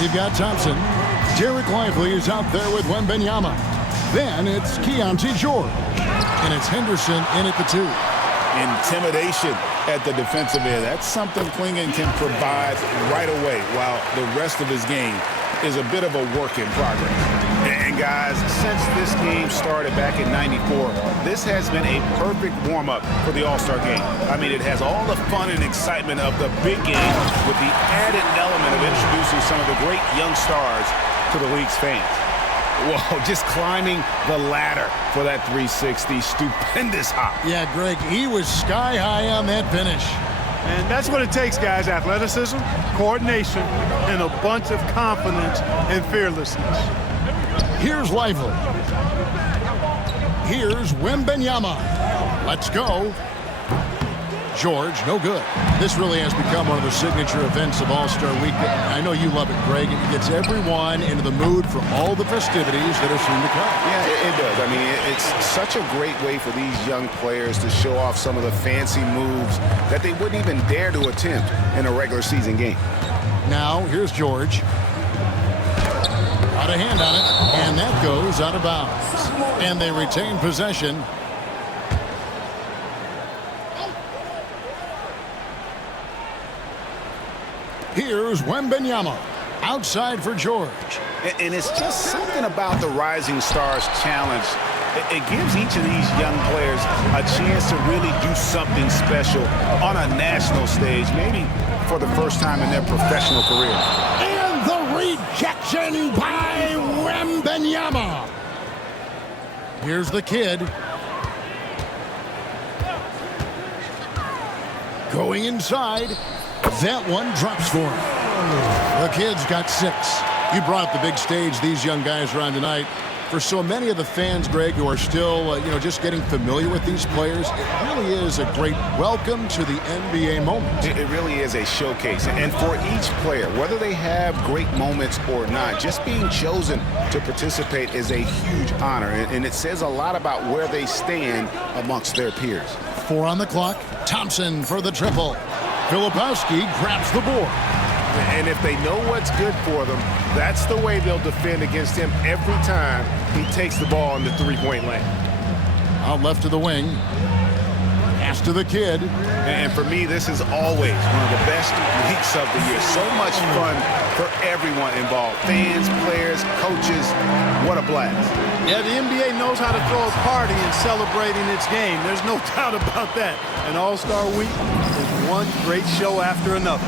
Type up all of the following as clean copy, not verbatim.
We've got Thompson. Derek Lively is out there with Wembanyama. Then it's Keontae George. And it's Henderson in at the 2. Intimidation at the defensive end. That's something Klingon can provide right away, while the rest of his game is a bit of a work in progress. And guys, since this game started back in '94, this has been a perfect warm-up for the All-Star game. I mean, it has all the fun and excitement of the big game with the added element of introducing some of the great young stars to the league's fans. Whoa, just climbing the ladder for that 360. Stupendous hop. Yeah, Greg, he was sky high on that finish. And that's what it takes, guys. Athleticism, coordination, and a bunch of confidence and fearlessness. Here's Lively. Here's Wembanyama. Let's go. George, no good. This really has become one of the signature events of All-Star Weekend. I know you love it, Greg. It gets everyone into the mood for all the festivities that are soon to come. Yeah, it does. I mean, it's such a great way for these young players to show off some of the fancy moves that they wouldn't even dare to attempt in a regular season game. Now, here's George. Got a hand on it, and that goes out of bounds. And they retain possession. Here's Wembanyama. Outside for George. And it's just something about the Rising Stars Challenge. It gives each of these young players a chance to really do something special on a national stage, maybe for the first time in their professional career. And the rejection by Wembanyama. Here's the kid. Going inside. That one drops for him. The kid's got 6. You brought up the big stage these young guys are on tonight. For so many of the fans, Greg, who are still, just getting familiar with these players, it really is a great welcome to the NBA moment. It really is a showcase. And for each player, whether they have great moments or not, just being chosen to participate is a huge honor. And it says a lot about where they stand amongst their peers. 4 on the clock. Thompson for the triple. Filipowski grabs the board. And if they know what's good for them, that's the way they'll defend against him every time he takes the ball in the three-point lane. Out left to the wing. Pass to the kid. And for me, this is always one of the best weeks of the year. So much fun for everyone involved. Fans, players, coaches. What a blast. Yeah, the NBA knows how to throw a party in celebrating its game. There's no doubt about that. And All-Star Week is one great show after another.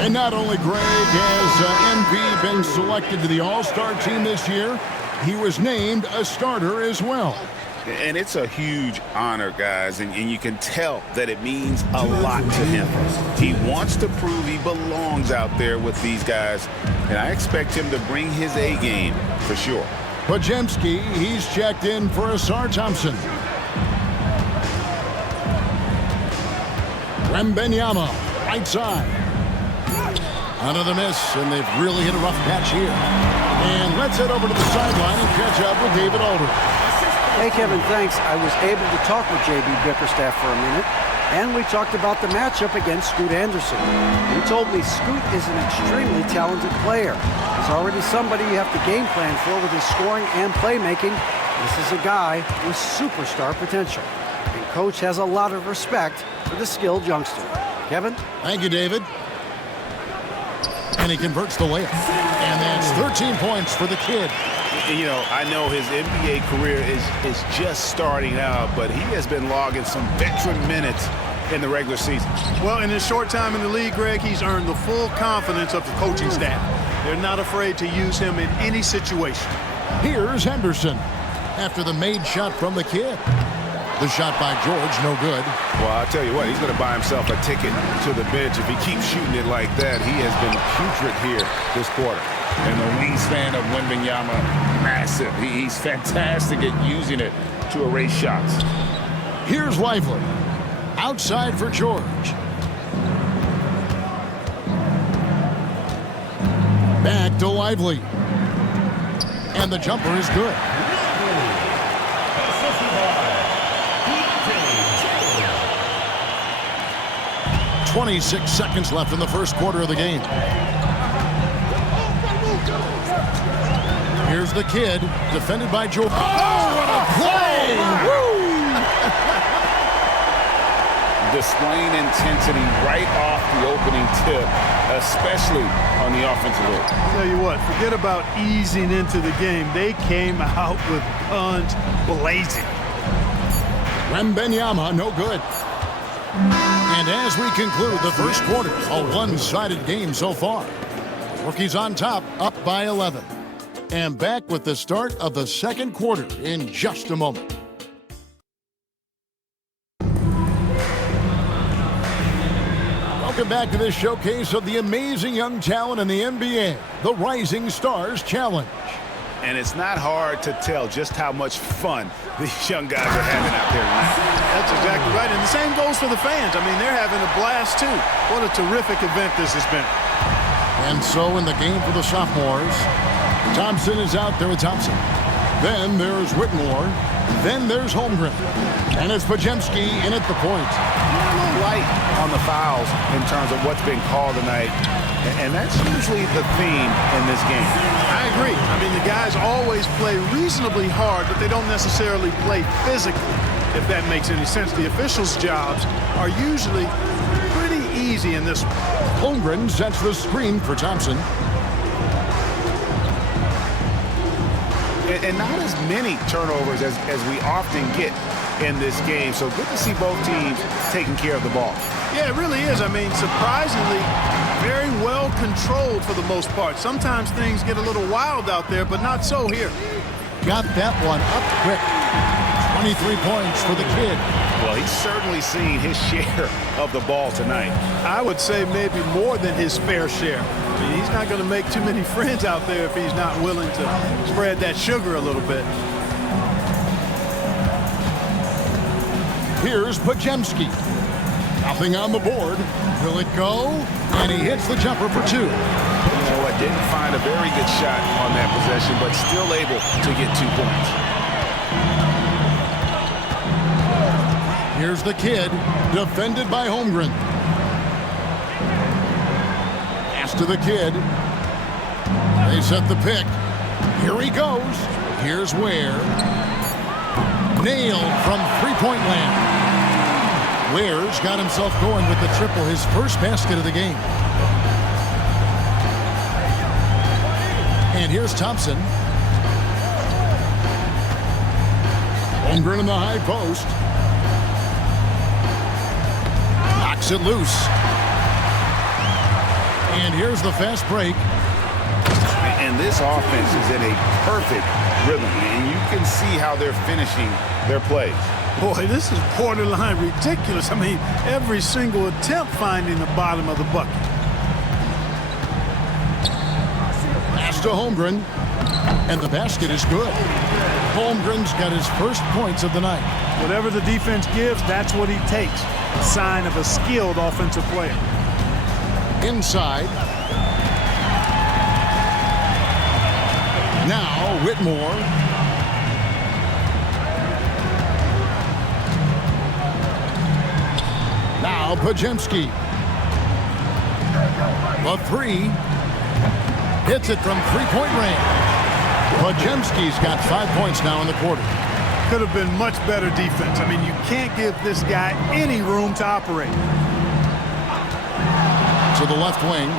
And not only, Greg, has MP been selected to the All-Star team this year, he was named a starter as well. And it's a huge honor, guys, and you can tell that it means a lot to him. He wants to prove he belongs out there with these guys, and I expect him to bring his A game for sure. Podziemski, he's checked in for Asar Thompson. Wembanyama, right side. Another miss, and they've really hit a rough patch here. And let's head over to the sideline and catch up with David Aldridge. Hey, Kevin, thanks. I was able to talk with J.B. Bickerstaff for a minute, and we talked about the matchup against Scoot Anderson. He told me Scoot is an extremely talented player. He's already somebody you have to game plan for with his scoring and playmaking. This is a guy with superstar potential. And Coach has a lot of respect for the skilled youngster. Kevin? Thank you, David. And he converts the layup. And that's 13 points for the kid. You know, I know his NBA career is just starting out, but he has been logging some veteran minutes in the regular season. Well, in his short time in the league, Greg, he's earned the full confidence of the coaching staff. They're not afraid to use him in any situation. Here's Henderson after the made shot from the kid. The shot by George, no good. Well, I'll tell you what, he's going to buy himself a ticket to the bench if he keeps shooting it like that. He has been putrid here this quarter. And the wingspan of Wembanyama, massive. He's fantastic at using it to erase shots. Here's Lively. Outside for George. Back to Lively. And the jumper is good. 26 seconds left in the first quarter of the game. Here's the kid, defended by Joe. Oh, what a play! Woo! Displaying intensity right off the opening tip, especially on the offensive end. Tell you what, forget about easing into the game. They came out with guns blazing. Wembenyama, no good. And as we conclude the first quarter, a one-sided game so far. Rookies on top, up by 11. And back with the start of the second quarter in just a moment. Welcome back to this showcase of the amazing young talent in the NBA, the Rising Stars Challenge. And it's not hard to tell just how much fun these young guys are having out there tonight. That's exactly right. And the same goes for the fans. I mean, they're having a blast, too. What a terrific event this has been. And so in the game for the sophomores, Thompson is out there with Thompson. Then there's Whitmore. Then there's Holmgren. And it's Podziemski in at the point. A little light on the fouls in terms of what's been called tonight. And that's usually the theme in this game. I agree. I mean, the guys always play reasonably hard, but they don't necessarily play physically, if that makes any sense. The officials' jobs are usually pretty easy in this one. Holmgren sets the screen for Thompson. And not as many turnovers as we often get in this game. So good to see both teams taking care of the ball. Yeah, it really is. I mean, surprisingly, very well controlled for the most part. Sometimes things get a little wild out there, but not so here. Got that one up quick. 23 points for the kid. Well, he's certainly seen his share of the ball tonight. I would say maybe more than his fair share. I mean, he's not going to make too many friends out there if he's not willing to spread that sugar a little bit. Here's Podziemski. Nothing on the board. Will it go? And he hits the jumper for two. You know what? Didn't find a very good shot on that possession, but still able to get 2 points. Here's the kid, defended by Holmgren. Pass to the kid. They set the pick. Here he goes. Here's Ware. Nailed from three-point land. Ware's got himself going with the triple, his first basket of the game. And here's Thompson. Holmgren in the high post. Knocks it loose. And here's the fast break. And this offense is in a perfect rhythm, and you can see how they're finishing their plays. Boy, this is borderline ridiculous. I mean, every single attempt finding the bottom of the bucket. Pass to Holmgren, and the basket is good. Holmgren's got his first points of the night. Whatever the defense gives, that's what he takes. A sign of a skilled offensive player. Inside. Now Whitmore. Now Podziemski. The three. Hits it from three-point range. Podziemski's got 5 points now in the quarter. Could have been much better defense. I mean, you can't give this guy any room to operate. To the left wing.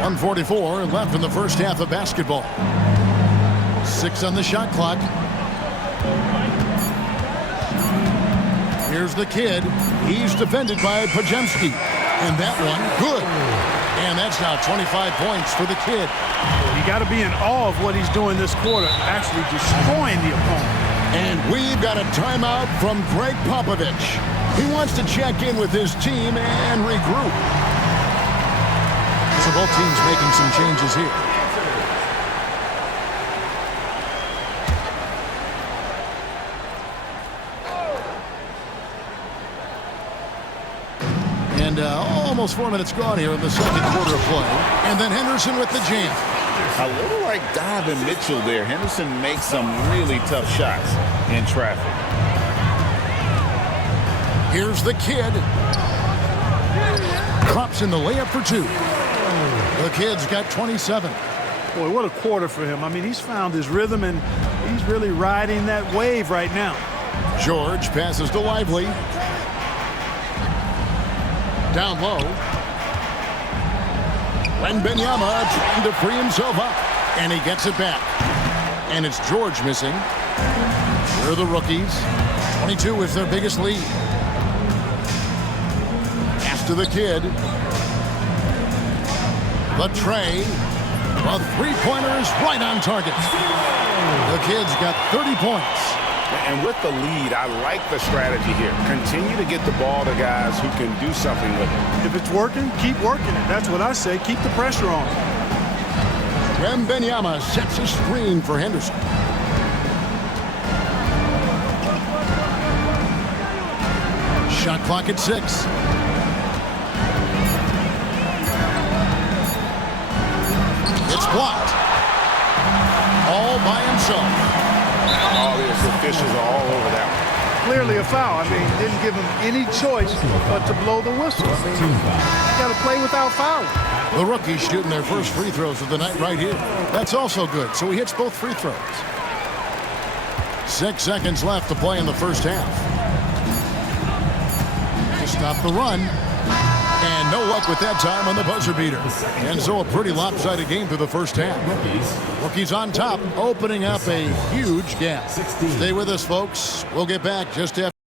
1:44 left in the first half of basketball. 6 on the shot clock. Here's the kid. He's defended by Podziemski. And that one, good. And that's now 25 points for the kid. You got to be in awe of what he's doing this quarter, actually destroying the opponent. And we've got a timeout from Greg Popovich. He wants to check in with his team and regroup. So both teams making some changes here. And almost 4 minutes gone here in the second quarter of play. And then Henderson with the jam. A little like Donovan Mitchell there. Henderson makes some really tough shots in traffic. Here's the kid. Drops in the layup for two. The kid's got 27. Boy, what a quarter for him. I mean, he's found his rhythm, and he's really riding that wave right now. George passes to Lively. Down low. Wembanyama trying to free himself up, and he gets it back. And it's George missing. They're the rookies. 22 with their biggest lead. After the kid. The tray. The three-pointer is right on target. The kid's got 30 points. And with the lead, I like the strategy here. Continue to get the ball to guys who can do something with it. If it's working, keep working it. That's what I say. Keep the pressure on. Wembanyama sets a screen for Henderson. Shot clock at 6. It's blocked. All by himself. All the officials are all over that one. Clearly a foul. I mean, didn't give him any choice but to blow the whistle. I mean, you got to play without fouling. The rookies shooting their first free throws of the night right here. That's also good, so he hits both free throws. 6 seconds left to play in the first half. To stop the run. And no luck with that time on the buzzer beater. And so a pretty lopsided game through the first half. Rookies on top, opening up a huge gap. Stay with us, folks. We'll get back just after.